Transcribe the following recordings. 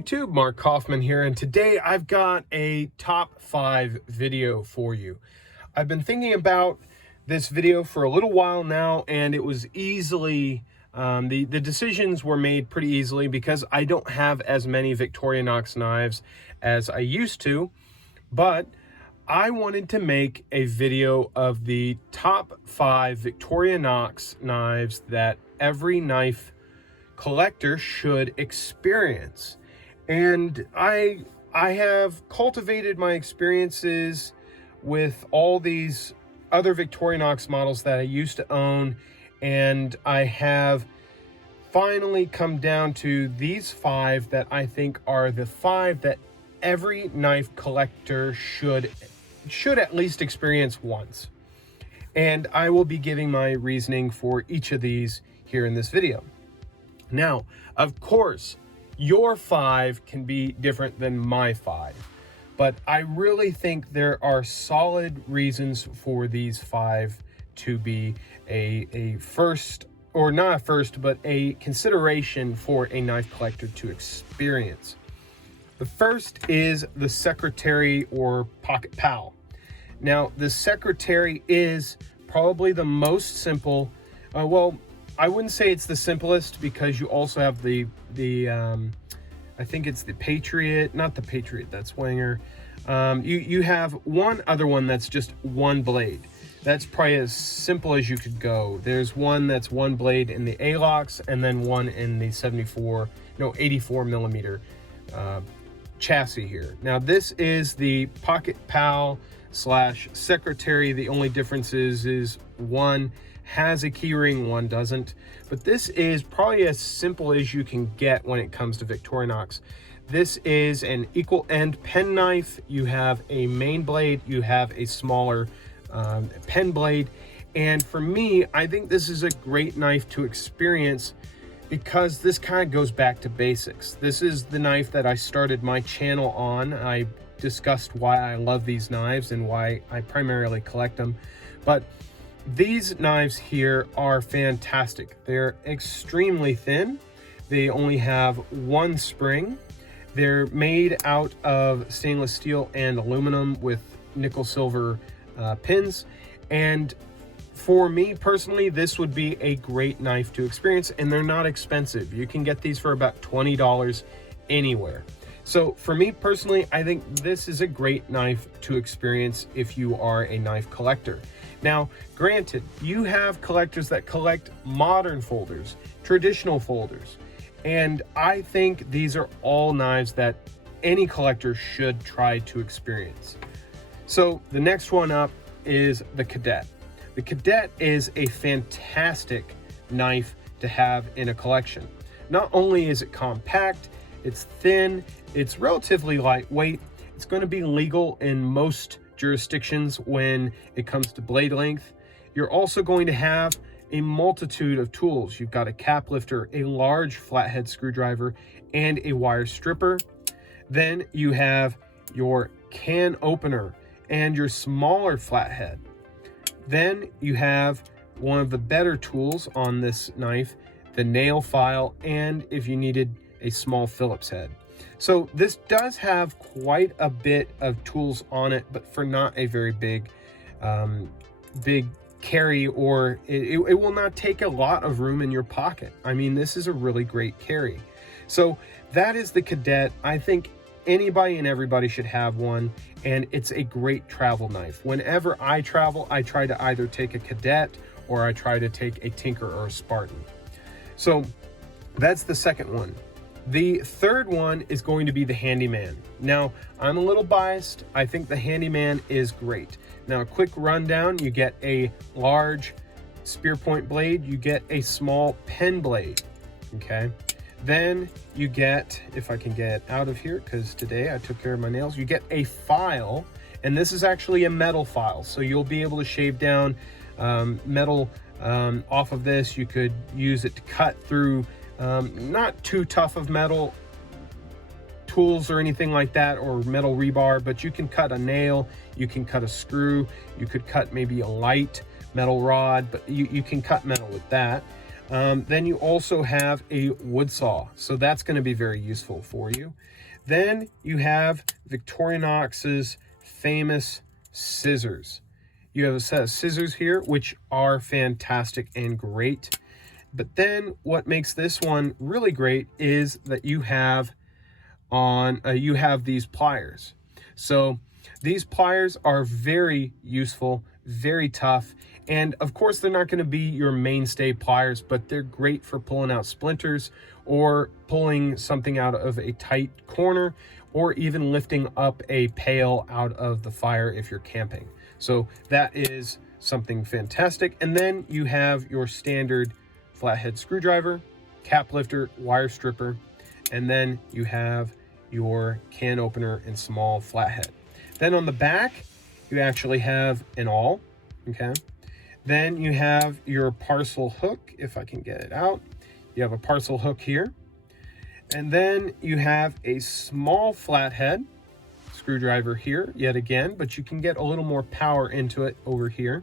YouTube, Mark Kaufman here, and today I've got a top 5 video for you. I've been thinking about this video for a little while now, and it was easily, the decisions were made pretty easily because I don't have as many Victorinox knives as I used to, but I wanted to make a video of the top 5 Victorinox knives that every knife collector should experience. And I have cultivated my experiences with all these other Victorinox models that I used to own, and I have finally come down to these 5 that I think are the 5 that every knife collector should at least experience once. And I will be giving my reasoning for each of these here in this video. Now, of course, your 5 can be different than my 5, but I really think there are solid reasons for these 5 to be a first, or not a first, but a consideration for a knife collector to experience. The first is the Secretary or Pocket Pal. Now, the Secretary is probably the most simple. Well, I wouldn't say it's the simplest, because you also have the I think it's the Patriot, not the Patriot, that's Wanger. You have one other one that's just one blade. That's probably as simple as you could go. There's one that's one blade in the ALOX, and then one in the 84 millimeter chassis here. Now this is the Pocket Pal / Secretary. The only difference is one has a keyring, one doesn't, but this is probably as simple as you can get when it comes to Victorinox. This is an equal end pen knife. You have a main blade, you have a smaller pen blade, and for me, I think this is a great knife to experience because this kind of goes back to basics. This is the knife that I started my channel on. I discussed why I love these knives and why I primarily collect them, but these knives here are fantastic. They're extremely thin. They only have one spring. They're made out of stainless steel and aluminum with nickel silver pins. And for me personally, this would be a great knife to experience, and they're not expensive. You can get these for about $20 anywhere. So for me personally, I think this is a great knife to experience if you are a knife collector. Now, granted, you have collectors that collect modern folders, traditional folders, and I think these are all knives that any collector should try to experience. So the next one up is the Cadet. The Cadet is a fantastic knife to have in a collection. Not only is it compact, it's thin, it's relatively lightweight, it's going to be legal in most jurisdictions when it comes to blade length. You're also going to have a multitude of tools. You've got a cap lifter, a large flathead screwdriver, and a wire stripper. Then you have your can opener and your smaller flathead. Then you have one of the better tools on this knife, the nail file, and if you needed, a small Phillips head. So this does have quite a bit of tools on it, but for not a very big carry, or it will not take a lot of room in your pocket. I mean, this is a really great carry. So that is the Cadet. I think anybody and everybody should have one, and it's a great travel knife. Whenever I travel, I try to either take a Cadet or I try to take a Tinker or a Spartan. So that's the second one. The third one is going to be the Handyman. Now, I'm a little biased. I think the Handyman is great. Now, a quick rundown: you get a large spear point blade, you get a small pen blade, okay? Then you get, if I can get out of here, because today I took care of my nails, you get a file, and this is actually a metal file, so you'll be able to shave down metal off of this. You could use it to cut through not too tough of metal tools or anything like that, or metal rebar, but you can cut a nail, you can cut a screw, you could cut maybe a light metal rod, but you can cut metal with that. Then you also have a wood saw, so that's going to be very useful for you. Then you have Victorinox's famous scissors. You have a set of scissors here, which are fantastic and great. But then what makes this one really great is that you have these pliers. So these pliers are very useful, very tough, and of course they're not going to be your mainstay pliers, but they're great for pulling out splinters or pulling something out of a tight corner, or even lifting up a pail out of the fire if you're camping. So that is something fantastic. And then you have your standard flathead screwdriver, cap lifter, wire stripper, and then you have your can opener and small flathead. Then on the back, you actually have an awl, okay? Then you have your parcel hook, if I can get it out. You have a parcel hook here. And then you have a small flathead screwdriver here, yet again, but you can get a little more power into it over here.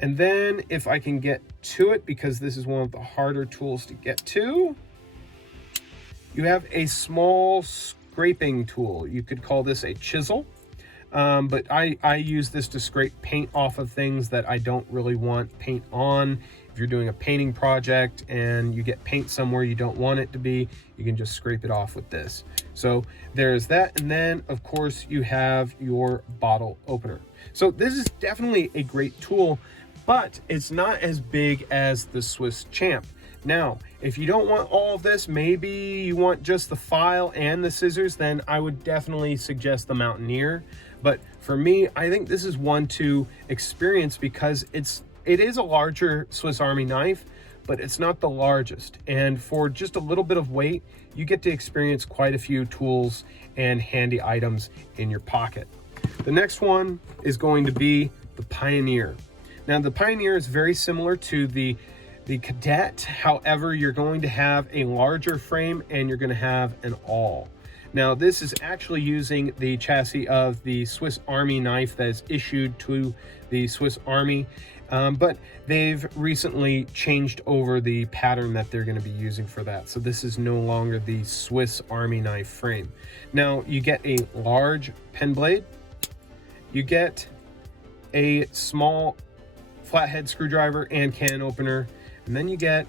And then if I can get to it, because this is one of the harder tools to get to, you have a small scraping tool. You could call this a chisel. But I use this to scrape paint off of things that I don't really want paint on. If you're doing a painting project and you get paint somewhere you don't want it to be, you can just scrape it off with this. So there's that. And then of course you have your bottle opener. So this is definitely a great tool, but it's not as big as the Swiss Champ. Now, if you don't want all of this, maybe you want just the file and the scissors, then I would definitely suggest the Mountaineer. But for me, I think this is one to experience because it is a larger Swiss Army knife, but it's not the largest. And for just a little bit of weight, you get to experience quite a few tools and handy items in your pocket. The next one is going to be the Pioneer. Now, the Pioneer is very similar to the Cadet. However, you're going to have a larger frame and you're going to have an awl. Now, this is actually using the chassis of the Swiss Army knife that is issued to the Swiss Army, but they've recently changed over the pattern that they're going to be using for that. So this is no longer the Swiss Army knife frame. Now, you get a large pen blade, you get a small flathead screwdriver and can opener, and then you get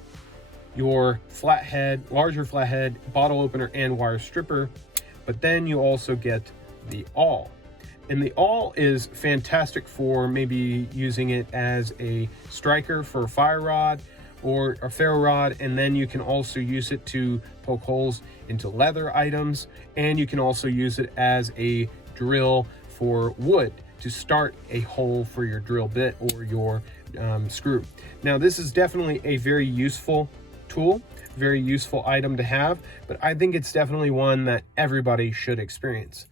your flathead, larger flathead, bottle opener, and wire stripper. But then you also get the awl. And the awl is fantastic for maybe using it as a striker for a fire rod or a ferro rod, and then you can also use it to poke holes into leather items, and you can also use it as a drill for wood to start a hole for your drill bit or your screw. Now, this is definitely a very useful tool, very useful item to have, but I think it's definitely one that everybody should experience.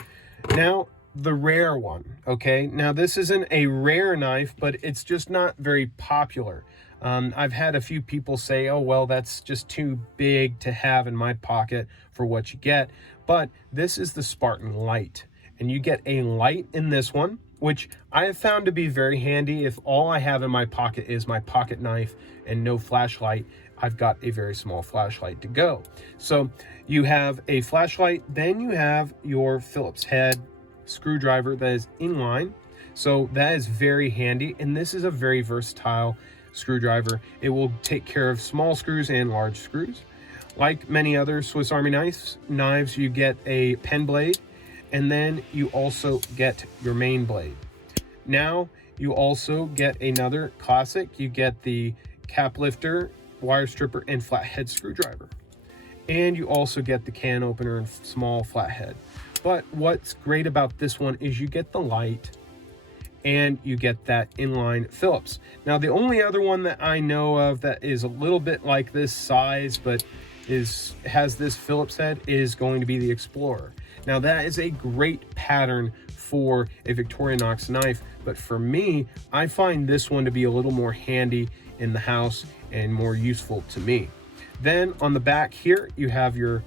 Now, the rare one, okay? Now, this isn't a rare knife, but it's just not very popular. I've had a few people say, oh, well, that's just too big to have in my pocket for what you get. But this is the Spartan Light, and you get a light in this one, which I have found to be very handy. If all I have in my pocket is my pocket knife and no flashlight, I've got a very small flashlight to go. So you have a flashlight, then you have your Phillips head screwdriver that is inline. So that is very handy, and this is a very versatile screwdriver. It will take care of small screws and large screws. Like many other Swiss Army knives, you get a pen blade, and then you also get your main blade. Now you also get another classic. You get the cap lifter, wire stripper, and flathead screwdriver. And you also get the can opener and small flathead. But what's great about this one is you get the light and you get that inline Phillips. Now, the only other one that I know of that is a little bit like this size but has this Phillips head is going to be the Explorer. Now, that is a great pattern for a Victorinox knife, but for me, I find this one to be a little more handy in the house and more useful to me. Then on the back here, you have your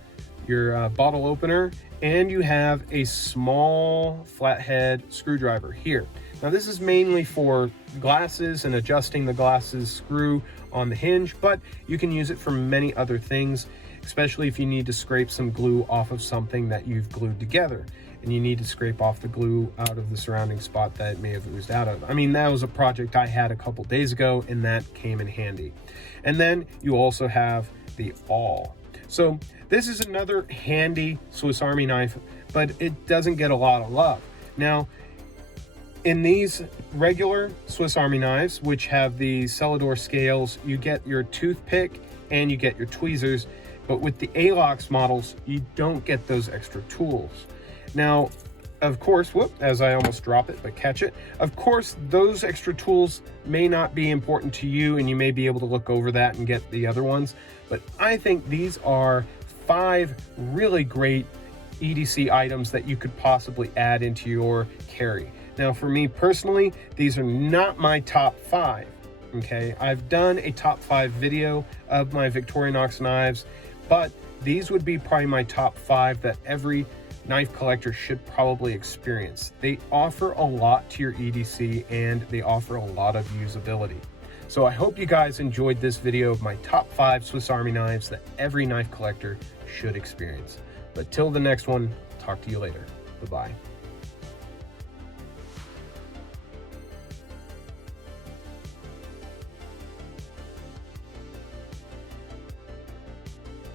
bottle opener, and you have a small flathead screwdriver here. Now this is mainly for glasses and adjusting the glasses screw on the hinge, but you can use it for many other things, especially if you need to scrape some glue off of something that you've glued together and you need to scrape off the glue out of the surrounding spot that it may have oozed out of. I mean, that was a project I had a couple days ago and that came in handy. And then you also have the awl. So this is another handy Swiss Army knife, but it doesn't get a lot of love. Now, in these regular Swiss Army knives, which have the Celador scales, you get your toothpick and you get your tweezers, but with the ALOX models, you don't get those extra tools. Now, of course, as I almost drop it, but catch it. Of course, those extra tools may not be important to you and you may be able to look over that and get the other ones, but I think these are 5 really great EDC items that you could possibly add into your carry. Now, for me personally, these are not my top 5, okay? I've done a top 5 video of my Victorinox knives, but these would be probably my top 5 that every knife collector should probably experience. They offer a lot to your EDC and they offer a lot of usability. So I hope you guys enjoyed this video of my top 5 Swiss Army knives that every knife collector should experience. But till the next one, talk to you later. Bye-bye.